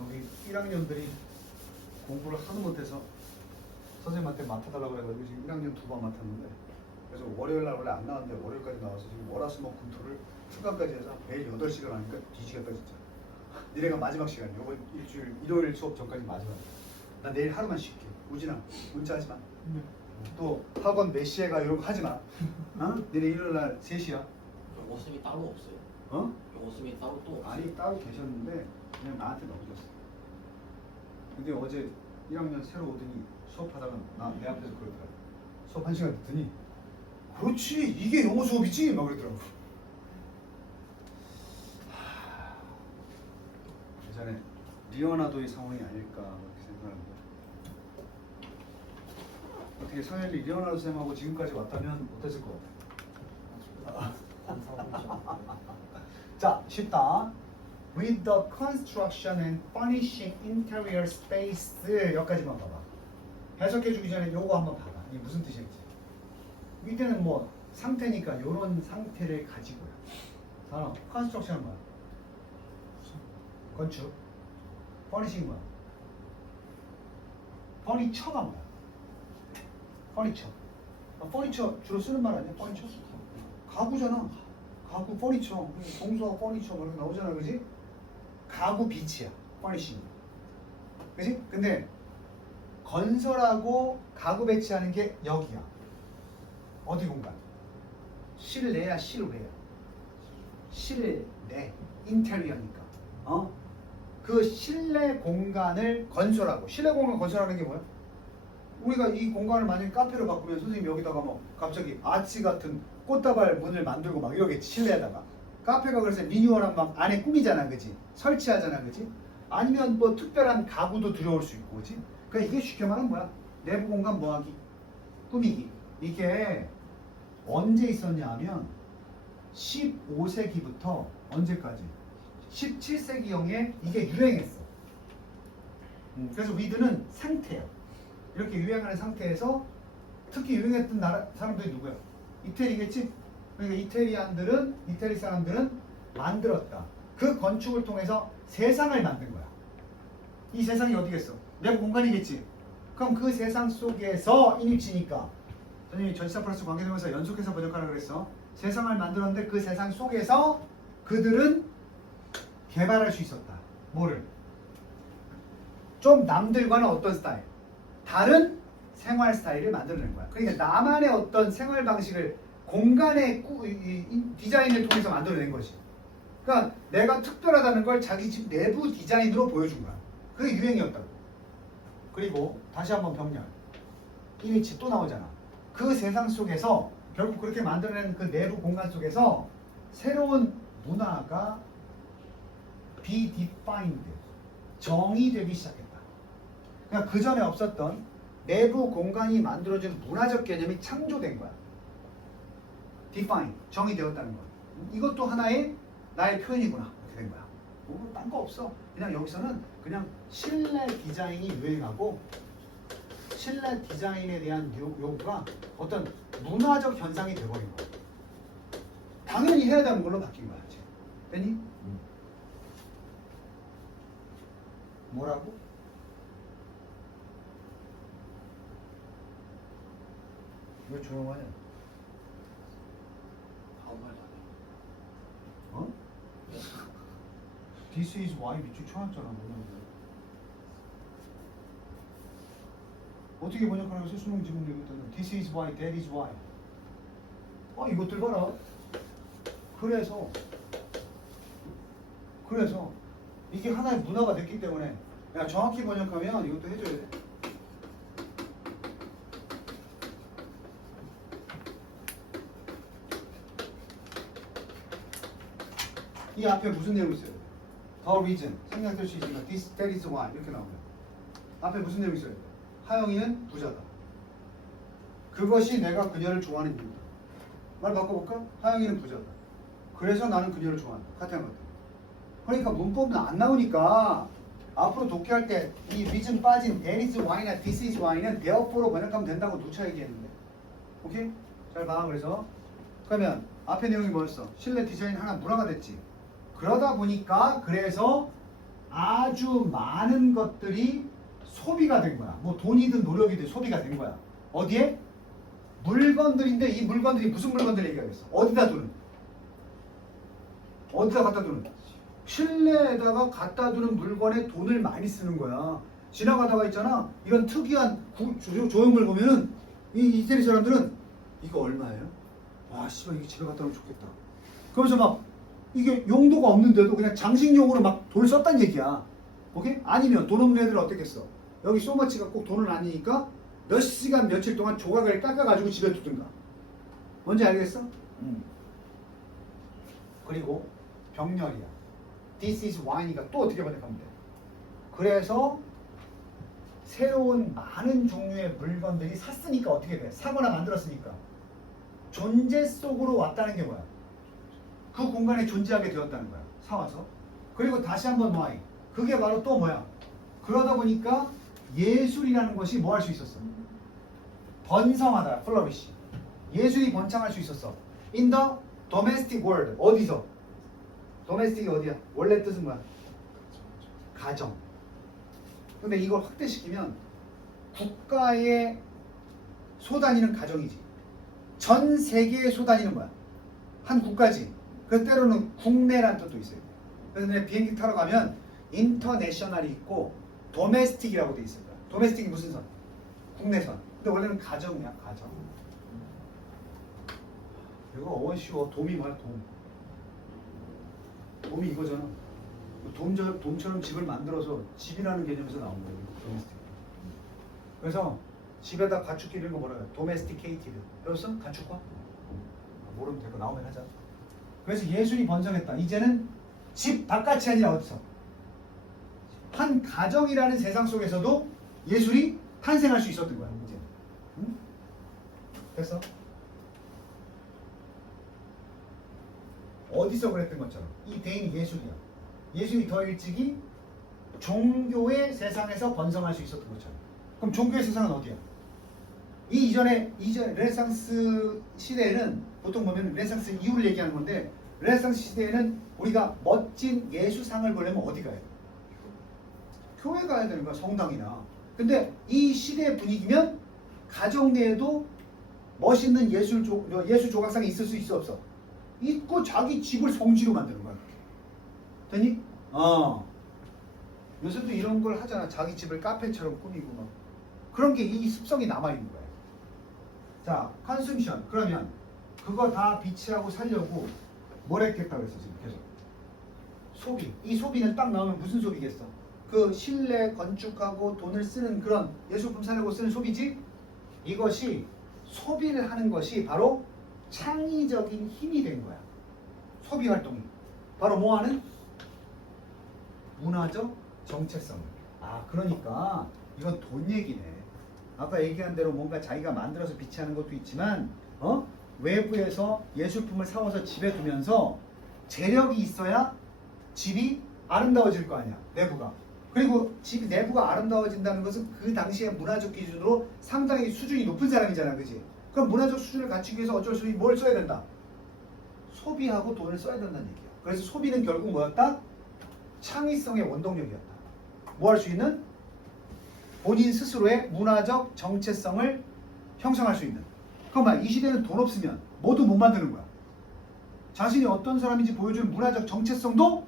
여기 1학년들이 공부를 하도 못해서 선생님한테 맡아달라고 그래가지고 지금 1학년 2번 맡았는데, 그래서 월요일날 원래 안 나왔는데 월요일까지 나와서 지금 월화수목금토를 휴가까지 해서 매일 8시간 하니까 뒤지겠다 진짜. 니네가 마지막 시간이야. 이번 일주일 일요일 수업 전까지 마지막. 나 내일 하루만 쉴게. 우진아 문자하지 마. 또 학원 몇 시에 가 이런 거 하지 마. 니네 일요일날 3시야. 영어 쌤이 따로 없어요? 영어 쌤이 따로 또 없어요? 아니 따로 계셨는데 그냥 나한테 넘겼어. 근데 어제 1학년 새로 오더니 수업하다가 내 앞에서 그러더라고. 수업 1시간 듣더니 그렇지 이게 영어 수업이지? 막 그러더라고. 예전에 리오나도의 상황이 아닐까 그렇게 생각하는데, 어떻게 상현이 리오나도 쌤하고 지금까지 왔다면 어땠을 것 같아? 자, 쉽다. With the construction and furnishing interior space, 여기까지만 봐봐. 해석해주기 전에 요거 한번 봐봐. 이게 무슨 뜻일지. 밑에는 뭐 상태니까 요런 상태를 가지고요. 단어 construction은 뭐야? 건축. furnishing 뭐야? furniture가 뭐야? furniture. furniture 주로 쓰는 말 아니야? furniture? 가구잖아. 가구 furniture. 동수하고 furniture 뭐 이렇게 나오잖아, 그지? 가구 빛이야, furnishing. 그지? 근데 건설하고 가구 배치하는 게 여기야. 어디 공간? 실내야, 실외야? 실내, 인테리어니까. 그 실내 공간을 건설하고, 실내 공간 건설하는 게 뭐야? 우리가 이 공간을 만약에 카페로 바꾸면 선생님 여기다가 뭐 갑자기 아치 같은 꽃다발 문을 만들고 막 이러겠지, 실내에다가. 카페가 그래서 리뉴얼하면 막 안에 꾸미잖아, 그지? 설치하잖아, 그지? 아니면 뭐 특별한 가구도 들어올 수 있고, 그렇지? 그러니까 이게 쉽게 말하면 뭐야? 내부 공간 뭐하기? 꾸미기. 이게 언제 있었냐 하면 15세기부터 언제까지? 17세기경에 이게 유행했어. 그래서 위드는 상태야. 이렇게 유행하는 상태에서 특히 유행했던 나라 사람들이 누구야? 이태리겠지? 그러니까 이태리 사람들은 만들었다. 그 건축을 통해서 세상을 만든 거야. 이 세상이 어디겠어? 내부 공간이겠지? 그럼 그 세상 속에서 인입치니까 선생님이 전치사 플러스 관계대명사 연속해서 번역하라 그랬어. 세상을 만들었는데 그 세상 속에서 그들은 개발할 수 있었다. 뭐를? 좀 남들과는 어떤 스타일? 다른 생활 스타일을 만들어낸 거야. 그러니까 나만의 어떤 생활 방식을 공간의 디자인을 통해서 만들어낸 것이. 그러니까 내가 특별하다는 걸 자기 집 내부 디자인으로 보여준 거야. 그게 유행이었다고. 그리고 다시 한번 병렬. 이미지 또 나오잖아. 그 세상 속에서 결국 그렇게 만들어낸 그 내부 공간 속에서 새로운 문화가 be defined, 정의되기 시작했다. 그러니까 그 전에 없었던 내부 공간이 만들어진 문화적 개념이 창조된 거야. define, 정의되었다는 거. 이것도 하나의 나의 표현이구나. 이렇게 된 거야. 뭐 딴 거 없어. 그냥 여기서는 그냥 실내 디자인이 유행하고 실내 디자인에 대한 요구가 어떤 문화적 현상이 돼버린 거야. 당연히 해야 되는 걸로 바뀐 거야. 됐니? 뭐라고? 왜 조용하냐? 아무 말도 안 해. 어? This is why 밑줄 쳐놨잖아. 뭐냐고. 어떻게 번역하라고 해서 수능 지문 얘기했더니 This is why, that is why. 이것들 봐라. 그래서 이게 하나의 문화가 됐기 때문에 야 정확히 번역하면 이것도 해줘야 돼. 이 앞에 무슨 내용이 있어요? The reason, 생략될 수 있지만 this, that is why 이렇게 나오면 앞에 무슨 내용이 있어요? 하영이는 부자다. 그것이 내가 그녀를 좋아하는 이유다. 말 바꿔볼까? 하영이는 부자다. 그래서 나는 그녀를 좋아한다. 같은 것 같아. 그러니까 문법은 안 나오니까 앞으로 독해할 때 이 reason 빠진 that is why나 this is why는 therefore로 번역하면 된다고 누차 얘기했는데. 오케이? 잘 봐. 그래서 그러면 앞에 내용이 뭐였어? 실내 디자인 하나 문화가 됐지. 그러다 보니까 그래서 아주 많은 것들이 소비가 된 거야. 뭐 돈이든 노력이든 소비가 된 거야. 어디에? 물건들인데 이 물건들이 무슨 물건들 얘기하겠어? 어디다 두는? 어디다 갖다 두는? 실내에다가 갖다 두는 물건에 돈을 많이 쓰는 거야. 지나가다가 있잖아. 이런 특이한 조형물 보면은 이 이태리 사람들은 이거 얼마예요? 와 씨발 이게 집에 갖다 놓으면 좋겠다. 그러면서 막 이게 용도가 없는데도 그냥 장식용으로 막 돈을 썼단 얘기야. 오케이? 아니면 돈 없는 애들은 어떻겠어? 여기 소머치가 꼭 돈을 아니니까 몇 시간 며칠 동안 조각을 깎아가지고 집에 두든가. 뭔지 알겠어? 그리고 병렬이야. This is why니까 또 어떻게 번역하면 돼? 그래서 새로운 많은 종류의 물건들이 샀으니까 어떻게 돼? 사거나 만들었으니까 존재 속으로 왔다는 게 뭐야? 그 공간에 존재하게 되었다는 거야. 사와서. 그리고 다시 한번 why. 그게 바로 또 뭐야? 그러다 보니까 예술이라는 것이 뭐 할 수 있었어? 번성하다. flourish. 예술이 번창할 수 있었어. In the domestic world. 어디서? domestic이 어디야? 원래 뜻은 뭐야? 가정. 근데 이걸 확대시키면 국가에 쏘다니는 가정이지. 전 세계에 쏘다니는 거야. 한 국가지. 그 때로는 국내란 뜻도 있어요. 그래서 내가 비행기 타러 가면 인터내셔널이 있고 도메스틱이라고 돼 있을 거야. 도메스틱이 무슨 선? 국내선. 근데 원래는 가정이야. 가정. 이거 어원 쉬워. 돔이 뭐야? 돔. 돔이 이거잖아. 돔처럼 집을 만들어서 집이라는 개념에서 나온 거예요. 도메스틱. 그래서 집에다 가축 기르는 거 뭐라 해요? 도메스티케이티드. 배웠어? 가축과? 모르면 되고 나오면 하자. 그래서 예술이 번성했다. 이제는 집 바깥이 아니라 어디서? 한 가정이라는 세상 속에서도 예술이 탄생할 수 있었던 거야. 이제. 응? 됐어? 어디서 그랬던 것처럼 이 대인 예술이야. 예술이 더 일찍이 종교의 세상에서 번성할 수 있었던 것처럼. 그럼 종교의 세상은 어디야? 이 이전 르네상스 시대에는 보통 보면 르네상스 이후를 얘기하는 건데 르네상스 시대에는 우리가 멋진 예술상을 보려면 어디 가야 돼? 교회 가야 되는 거야, 성당이나. 근데 이 시대의 분위기면 가정 내에도 멋있는 예술 조각상이 있을 수 있어 없어? 있고 자기 집을 성지로 만드는 거야. 되니? 요새도 이런 걸 하잖아. 자기 집을 카페처럼 꾸미고 막. 그런 게 이 습성이 남아있는 거야. 자, 컨숨션. 그러면 그거 다 비치하고 살려고 뭘 했겠다 그랬어 지금 계속. 소비. 이 소비는 딱 나오면 무슨 소비겠어? 그 실내 건축하고 돈을 쓰는 그런 예술품 사려고 쓰는 소비지? 이것이 소비를 하는 것이 바로 창의적인 힘이 된 거야. 소비 활동이. 바로 뭐 하는? 문화적 정체성. 아, 그러니까 이건 돈 얘기네. 아까 얘기한 대로 뭔가 자기가 만들어서 비치하는 것도 있지만 외부에서 예술품을 사와서 집에 두면서 재력이 있어야 집이 아름다워질 거 아니야. 내부가. 그리고 집 내부가 아름다워진다는 것은 그 당시의 문화적 기준으로 상당히 수준이 높은 사람이잖아. 그지? 그럼 문화적 수준을 갖추기 위해서 어쩔 수 없이 뭘 써야 된다? 소비하고 돈을 써야 된다는 얘기야. 그래서 소비는 결국 뭐였다? 창의성의 원동력이었다. 뭐 할 수 있는? 본인 스스로의 문화적 정체성을 형성할 수 있는. 그럼 이 시대는 돈 없으면 뭐도 못 만드는 거야. 자신이 어떤 사람인지 보여주는 문화적 정체성도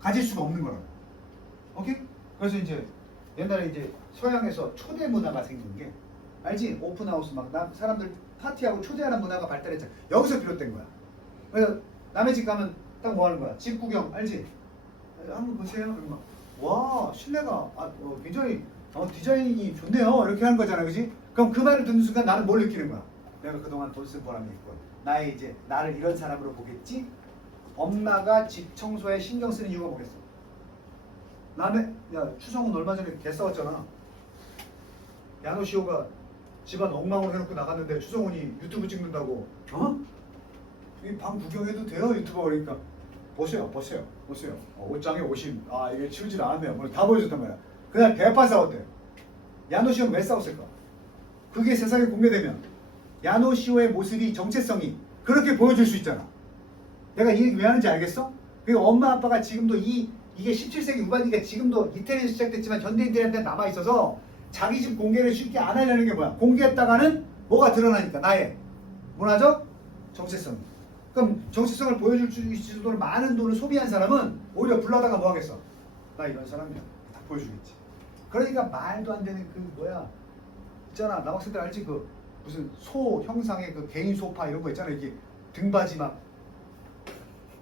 가질 수가 없는 거라고. 오케이? 그래서 이제 옛날에 이제 서양에서 초대 문화가 생긴 게 알지? 오픈하우스 막 사람들 파티하고 초대하는 문화가 발달했잖아. 여기서 비롯된 거야. 그래서 남의 집 가면 딱 뭐 하는 거야? 집 구경 알지? 한번 보세요. 그러면 와 실내가 굉장히 디자인이 좋네요. 이렇게 하는 거잖아, 그지? 그럼 그 말을 듣는 순간 나는 뭘 느끼는 거야? 내가 그동안 돈 쓴 보람이 있고 나의 이제 나를 이런 사람으로 보겠지? 엄마가 집 청소에 신경 쓰는 이유가 뭐겠어? 야 추성훈 얼마 전에 개 싸웠잖아. 야노시오가 집안 엉망으로 해놓고 나갔는데 추성훈이 유튜브 찍는다고 이 방 구경해도 돼요? 유튜버 그러니까 보세요. 옷장에 옷이 이게 치우질 않았네요. 뭐 다 보여줬단 말이야. 그날 대판 싸웠대. 야노시오는 왜 싸웠을까? 그게 세상에 공개되면 야노시오의 모습이 정체성이 그렇게 보여줄 수 있잖아. 내가 이 얘기 왜 하는지 알겠어? 그리고 엄마 아빠가 지금도 이게 17세기 후반이니까 지금도 이태리에서 시작됐지만 현대인들한테 남아있어서 자기 집 공개를 쉽게 안 하려는 게 뭐야? 공개했다가는 뭐가 드러나니까 나의 문화적 정체성. 그럼 정체성을 보여줄 수 있을 정도로 많은 돈을 소비한 사람은 오히려 불러다가 뭐 하겠어? 나 이런 사람이야. 다 보여주겠지. 그러니까 말도 안 되는 그 뭐야 있잖아. 남학생들 알지? 그 무슨 소 형상의 그 개인 소파 이런 거 있잖아. 이게 등받이 막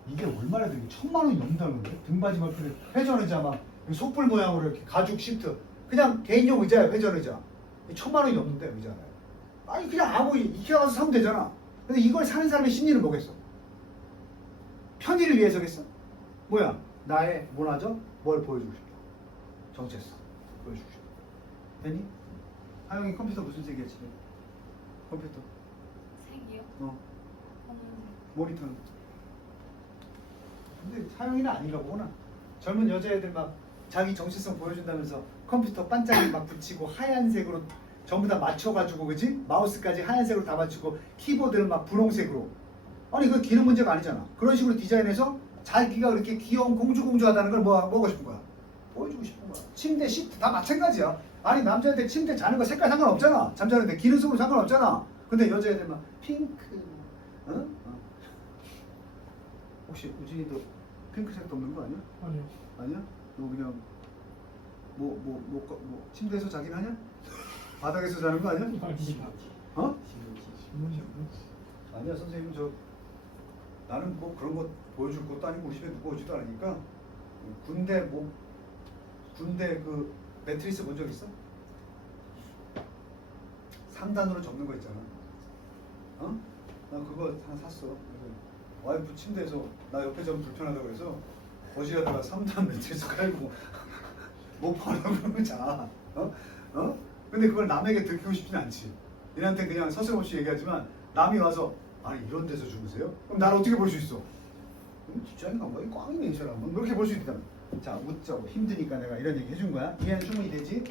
이게 얼마나 되게 1,000만 원이 넘는다는데 등받이 막 그래 회전 의자 막 소뿔 모양으로 이렇게 가죽 시트 그냥 개인용 의자야. 회전 의자 1,000만 원이 넘는데 의자가. 아니 그냥 아무 이케아 가서 사면 되잖아. 근데 이걸 사는 사람의 심리는 뭐겠어? 편의를 위해서겠어? 뭐야? 나의 문화적 뭘 보여주고 싶다. 정체성 보여주고 싶다. 되니? 하영이 컴퓨터 무슨 색이야 집에? 컴퓨터 색이요? 검은색. 모니터는? 근데 하영이는 아닌가 보구나. 젊은 여자애들 막 자기 정체성 보여준다면서 컴퓨터 반짝이 막 붙이고 하얀색으로 전부 다 맞춰가지고 그지? 마우스까지 하얀색으로 다 맞추고 키보드는 막 분홍색으로. 아니 그 기능 문제가 아니잖아. 그런 식으로 디자인해서 자기가 그렇게 귀여운 공주하다는 걸 뭐 하고 싶은 거야? 보여주고 싶은 거야. 침대 시트 다 마찬가지야. 아니 남자한테 침대 자는 거 색깔 상관없잖아. 잠자는데 기능 속으로 상관없잖아. 근데 여자애들 막 핑크 혹시 우진이도 핑크색 덮는 거 아니야? 아니요. 아니야? 너 그냥 침대에서 자긴 하냐? 바닥에서 자는 거 아니야? 아니요. 신문이요. 아니야 선생님 나는 뭐 그런 거 보여줄 것도 아니고 우리 집에 누구 오지도 않으니까 군대 그 매트리스 본 적 있어? 3단으로 접는 거 있잖아. 나 그거 하나 샀어. 그래서 와이프 침대에서 나 옆에 자면 불편하다고 해서 거실에다가 3단 매트리스 깔고 못 벌어 그러면 자. 근데 그걸 남에게 들키고 싶진 않지. 얘한테 그냥 서슴없이 얘기하지만 남이 와서 아니 이런 데서 주무세요? 그럼 나를 어떻게 볼 수 있어? 직장인 감각이 꽝이네 이 사람은. 그렇게 볼 수 있다. 자, 웃자고 힘드니까 내가 이런 얘기 해준 거야. 이해는 충분히 되지?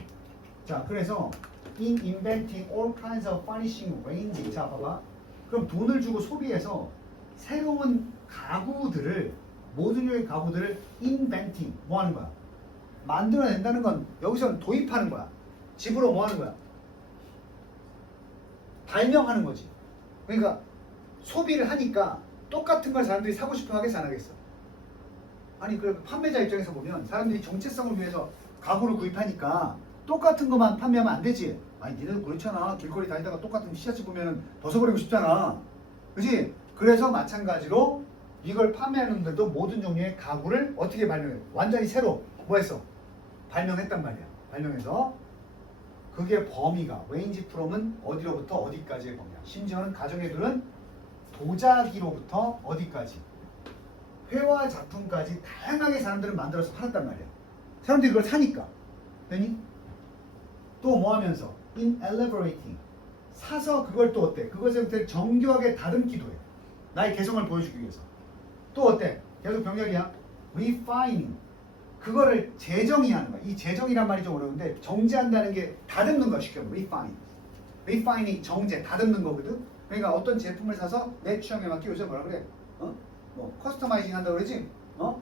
자, 그래서 in inventing all kinds of furnishing range. 자, 봐봐. 그럼 돈을 주고 소비해서 새로운 가구들을 모든 류의 가구들을 inventing 뭐 하는 거야? 만들어낸다는 건 여기서는 도입하는 거야. 집으로 뭐 하는 거야? 발명하는 거지. 그러니까 소비를 하니까 똑같은 걸 사람들이 사고 싶어 하겠어 안 하겠어? 아니 그 판매자 입장에서 보면 사람들이 정체성을 위해서 가구를 구입하니까 똑같은 것만 판매하면 안 되지. 아니 니네도 그렇잖아. 길거리 다니다가 똑같은 티셔츠 보면 벗어버리고 싶잖아. 그지? 그래서 마찬가지로 이걸 파매하는 놈들도 모든 종류의 가구를 어떻게 발명해? 완전히 새로 뭐 했어? 발명했단 말이야. 발명해서 그게 범위가 range from은 어디로부터 어디까지의 범위야. 심지어는 가정의 둘은 도자기로부터 어디까지 회화 작품까지 다양하게 사람들은 만들어서 팔았단 말이야. 사람들이 그걸 사니까. 되니? 또 뭐 하면서 in elaborating 사서 그걸 또 어때? 그것을 정교하게 다듬기도 해. 나의 개성을 보여주기 위해서. 또 어때? 계속 병렬이야. refining 그거를 재정의 하는 거야. 이 재정이란 말이 좀 어려운데 정제한다는 게 다듬는 거야. 쉽게 말하면 refining. refining 정제 다듬는 거거든. 그러니까 어떤 제품을 사서 내 취향에 맞게 요새 뭐라 그래? 뭐 커스터마이징 한다 그러지?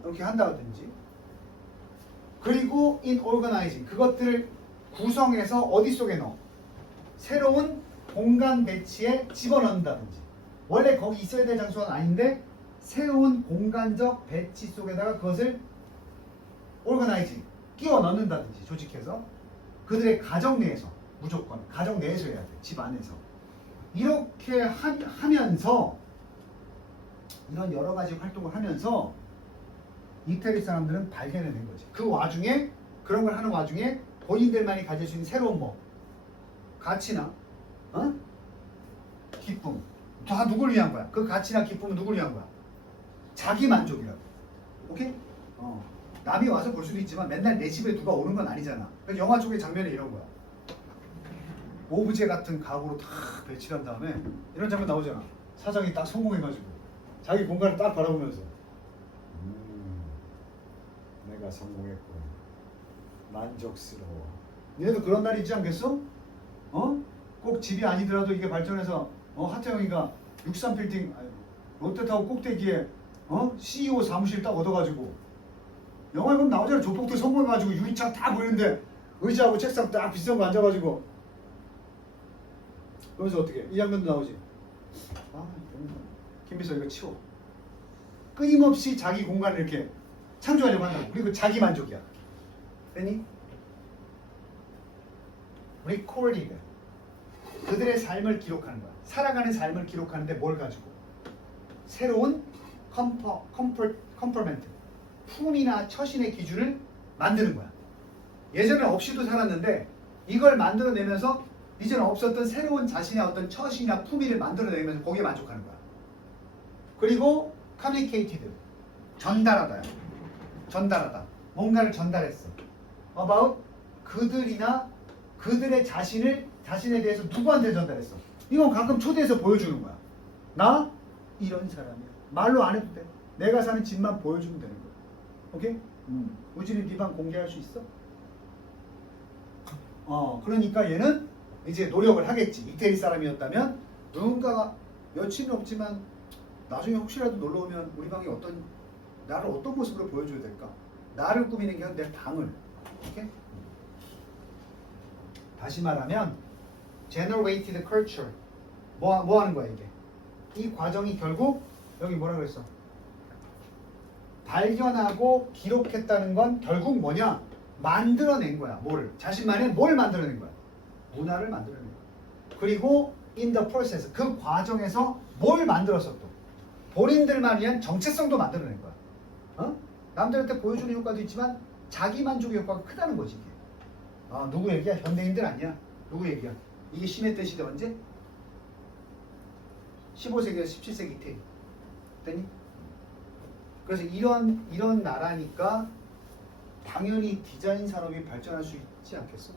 이렇게 한다든지. 그리고 in organizing 그것들을 구성해서 어디 속에 넣어? 새로운 공간 배치에 집어넣는다든지. 원래 거기 있어야 될 장소는 아닌데 새로운 공간적 배치 속에다가 그것을 organizing 끼워 넣는다든지 조직해서 그들의 가정 내에서 무조건 가정 내에서 해야 돼. 집 안에서. 이렇게 하면서 이런 여러 가지 활동을 하면서 이태리 사람들은 발견해낸 거지. 그 와중에 그런 걸 하는 와중에 본인들만이 가질 수 있는 새로운 뭐 가치나 기쁨 다 누굴 위한 거야? 그 가치나 기쁨은 누굴 위한 거야? 자기 만족이라고. 오케이? 남이 와서 볼 수도 있지만 맨날 내 집에 누가 오는 건 아니잖아. 그러니까 영화 쪽의 장면에 이런 거야. 오브제 같은 가구로 다 배치를 한 다음에 이런 장면 나오잖아. 사장이 딱 성공해가지고 자기 공간을 딱 바라보면서 내가 성공했군. 만족스러워. 얘네도 그런 날이 있지 않겠어? 꼭 집이 아니더라도 이게 발전해서 하태영이가 63빌딩 롯데타워 꼭대기에 CEO 사무실 딱 얻어가지고 영화에 보면 나오잖아. 조폭들 성공해가지고 유리창 다 보이는데 의자하고 책상 딱 비싼 거 앉아가지고 그러면서 어떻게 이 장면도 나오지. 김비서 이거 치워. 끊임없이 자기 공간을 이렇게 창조하려고 한다고. 그리고 자기 만족이야. 되니? recorded 그들의 삶을 기록하는 거야. 살아가는 삶을 기록하는데 뭘 가지고? 새로운 컴포먼트 품이나 처신의 기준을 만드는 거야. 예전에 없이도 살았는데 이걸 만들어내면서 이전에 없었던 새로운 자신의 어떤 처신이나 품위를 만들어내면서 거기에 만족하는 거야. 그리고 communicated 전달하다야. 전달하다. 뭔가를 전달했어. about 그들이나 그들의 자신에 대해서 누구한테 전달했어. 이건 가끔 초대해서 보여주는 거야. 나 이런 사람이야. 말로 안 해도 돼. 내가 사는 집만 보여주면 되는 거야. 오케이? 우진이 네 방 공개할 수 있어? 그러니까 얘는 이제 노력을 하겠지. 이태리 사람이었다면 누군가가 여친은 없지만 나중에 혹시라도 놀러 오면 우리 방이 나를 어떤 모습으로 보여줘야 될까? 나를 꾸미는 게 아니라 내 방을. 오케이? 다시 말하면 generated culture 뭐 하는 거야 이게? 이 과정이 결국 여기 뭐라 그랬어? 발견하고 기록했다는 건 결국 뭐냐? 만들어낸 거야. 뭐를? 자신만의 뭘 만들어낸 거야? 문화를 만들어낸 거야. 그리고 in the process 그 과정에서 뭘 만들어서 또 본인들만 위한 정체성도 만들어낸 거야. 남들한테 보여주는 효과도 있지만 자기 만족의 효과가 크다는 거지 이게. 누구 얘기야? 현대인들 아니야. 누구 얘기야? 이게 심했던 시대 언제? 15세기에서 17세기 이태리. 됐니? 그래서 이런 나라니까 당연히 디자인 산업이 발전할 수 있지 않겠어?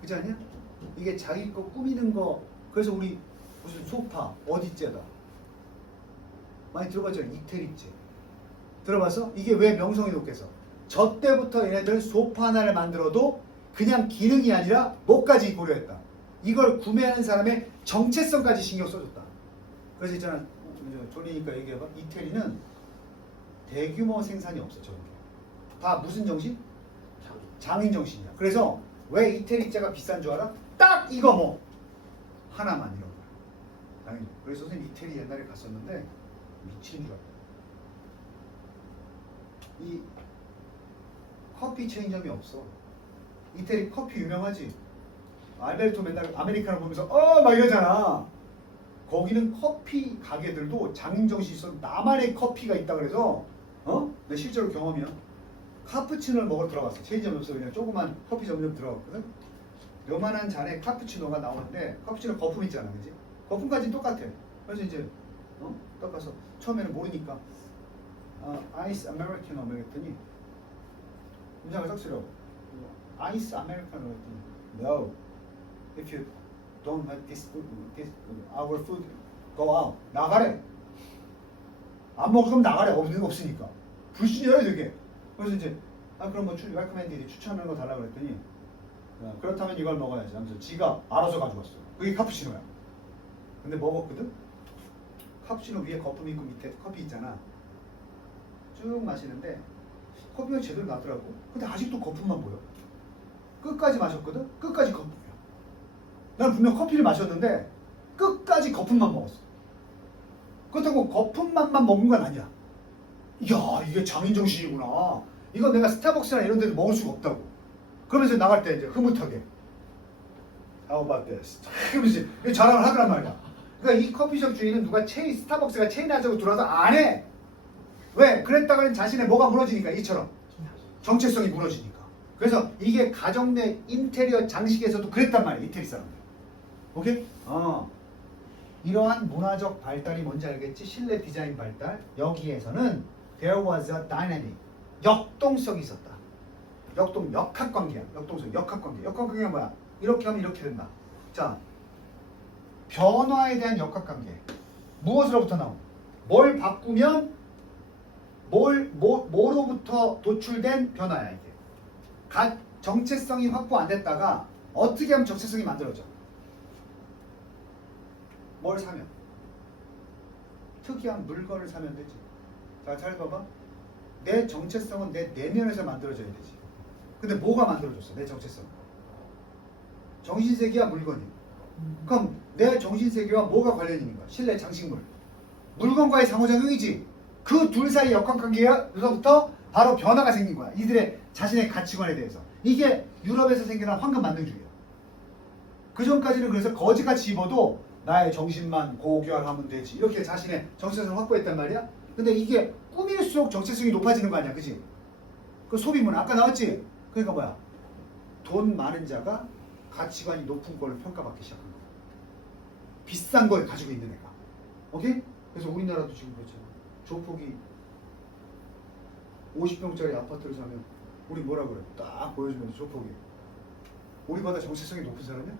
그렇지 않냐? 이게 자기 거 꾸미는 거. 그래서 우리 무슨 소파 어디째다 많이 들어봤잖아. 이태리째 들어봤어? 이게 왜 명성이 높겠어? 저 때부터 얘네들 소파 하나를 만들어도 그냥 기능이 아니라 뭐까지 고려했다. 이걸 구매하는 사람의 정체성까지 신경 써줬다. 그래서 있잖아, 졸리니까 얘기해봐. 이태리는 대규모 생산이 없어. 저런 게. 다 무슨 정신? 장인 정신이야. 그래서 왜 이태리째가 비싼 줄 알아? 딱 이거 뭐 하나만 이런 거야. 당연히. 그래서 선생님 이태리 옛날에 갔었는데 미친 줄 알아. 이 커피 체인점이 없어. 이태리 커피 유명하지? 알베르토 맨날 아메리카노 보면서 막 이러잖아. 거기는 커피 가게들도 장인정신이 있어. 나만의 커피가 있다 그래서 내 실제로 경험이야. 카푸치노를 먹으러 들어갔어. 체인점이 없어. 그냥 조그만 커피 전문점 들어갔거든. 요만한 잔에 카푸치노가 나오는데 카푸치노 거품 있잖아. 그지? 거품까지는 똑같아. 그래서 이제 딱 가서 처음에는 모르니까 아이스 아메리카노 그랬더니 문장을 딱 쓰려고 아이스 아메리카노 그랬더니 No, if you don't have this our food, go out. 나가래. 안 먹을 거면 나가래. 없는 거 없으니까. 불신이에요 되게. 그래서 이제 그럼 뭐 recommend 추천하는 거 달라 그랬더니 그렇다면 이걸 먹어야지 하면서 지가 알아서 가져왔어. 그게 카푸치노야. 근데 먹었거든? 카푸치노 위에 거품 있고 밑에 커피 있잖아. 쭉 마시는데 커피가 제대로 나더라고. 근데 아직도 거품만 보여. 끝까지 마셨거든? 끝까지 거품이야. 난 분명 커피를 마셨는데 끝까지 거품만 먹었어. 그렇다고 거품만만 먹은 건 아니야. 이야, 이게 장인정신이구나. 이건 내가 스타벅스나 이런 데서 먹을 수가 없다고. 그러면서 나갈 때 이제 흐뭇하게 How about this? 그러면서 자랑을 하더란 말이야. 그러니까 이 커피숍 주인은 누가 스타벅스가 체인하자고 들어와서 안 해. 왜? 그랬다가는 자신의 뭐가 무너지니까. 이처럼 정체성이 무너지니까. 그래서 이게 가정 내 인테리어 장식에서도 그랬단 말이야. 이태리 사람들. 오케이? 이러한 문화적 발달이 뭔지 알겠지? 실내 디자인 발달. 여기에서는 there was a dynamic. 역동성이 있었다. 역학관계야. 역동성, 역학관계. 역학관계가 뭐야? 이렇게 하면 이렇게 된다. 자, 변화에 대한 역학관계. 무엇으로부터 나온? 뭘 바꾸면 뭐로부터 도출된 변화야 이게. 정체성이 확보 안 됐다가 어떻게 하면 정체성이 만들어져? 뭘 사면? 특이한 물건을 사면 되지. 자, 잘 봐봐. 내 정체성은 내 내면에서 만들어져야 되지. 근데 뭐가 만들어졌어? 내 정체성. 정신세계와 물건이. 그럼 내 정신세계와 뭐가 관련이 있는 거야? 실내 장식물. 물건과의 상호작용이지. 그 둘 사이 역학관계로부터 바로 변화가 생긴 거야. 이들의 자신의 가치관에 대해서. 이게 유럽에서 생겨난 황금 만능주의야. 그 전까지는 그래서 거지같이 입어도 나의 정신만 고결하면 되지. 이렇게 자신의 정체성을 확보했단 말이야. 근데 이게 꾸밀수록 정체성이 높아지는 거 아니야. 그치? 그 소비문 아까 나왔지? 그러니까 뭐야? 돈 많은 자가 가치관이 높은 걸로 평가받기 시작한 거야. 비싼 걸 가지고 있는 애가. 오케이? 그래서 우리나라도 지금 그렇잖아. 조폭이 50평짜리 아파트를 사면 우리 뭐라 그래? 딱 보여주면서 조폭이 우리보다 정체성이 높은 사람이야?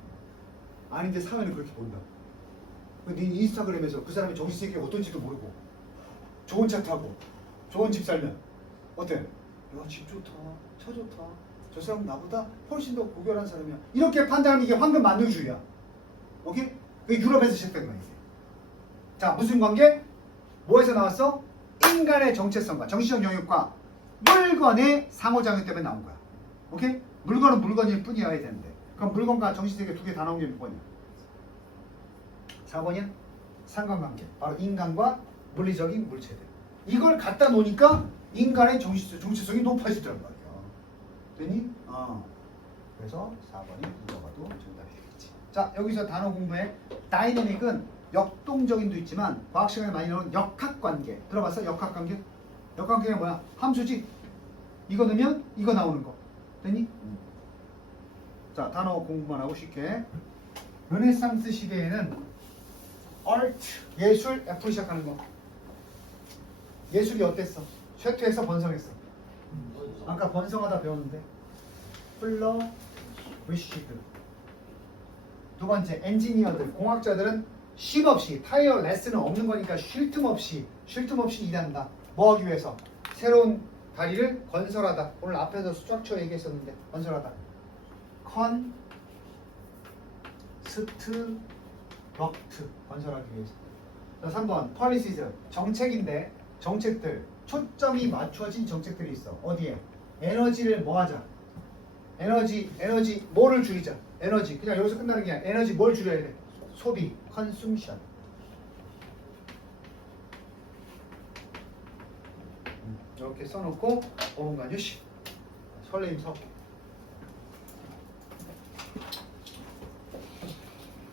아닌데 사회는 그렇게 본다. 네 인스타그램에서 그 사람의 정신세계가 어떤지도 모르고 좋은 차 타고 좋은 집 살면 어때? 야, 집 좋다, 차 좋다. 저 사람은 나보다 훨씬 더 고결한 사람이야. 이렇게 판단하면 이게 황금 만능주의야. 오케이? 그게 유럽에서 시작된 거야. 이게. 자, 무슨 관계? 뭐에서 나왔어? 인간의 정체성과 정신적 영역과 물건의 상호작용 때문에 나온 거야. 오케이? 물건은 물건일 뿐이어야 되는데. 그럼 물건과 정신세계 두 개 다 나온 게 몇 번이야? 4번이야? 상관관계. 바로 인간과 물리적인 물체들. 이걸 갖다 놓으니까 인간의 정체성이 높아지더란 말이야. 됐니? 그래서 4번이 누가 봐도 정답이 되겠지. 자, 여기서 단어 공부해. 다이내믹은 역동적인도 있지만 과학 시간에 많이 나오는 역학관계. 들어봤어? 역학관계? 역학관계가 뭐야? 함수지? 이거 넣으면 이거 나오는 거. 됐니? 자, 단어 공부만 하고 쉽게. 르네상스 시대에는 Art, 예술, F로 시작하는 거. 예술이 어땠어? 쇠퇴해서 번성했어. 아까 번성하다 배웠는데 플러 위시드. 두 번째 엔지니어들 공학자들은 쉼 없이 타이어레스는 없는 거니까 쉴 틈 없이 일한다. 뭐 하기 위해서? 새로운 다리를 건설하다. 오늘 앞에서 스트럭처 얘기했었는데 건설하다. 컨스트럭트 건설하기 위해서. 자, 3번 policies 정책인데 정책들 초점이 맞춰진 정책들이 있어. 어디에? 에너지를 뭐 하자? 에너지 뭐를 줄이자? 에너지 그냥 여기서 끝나는 게 아니라 에너지 뭘 줄여야 돼? 소비 consumption. 이렇게 써놓고 5분간 휴식. 설레임 서.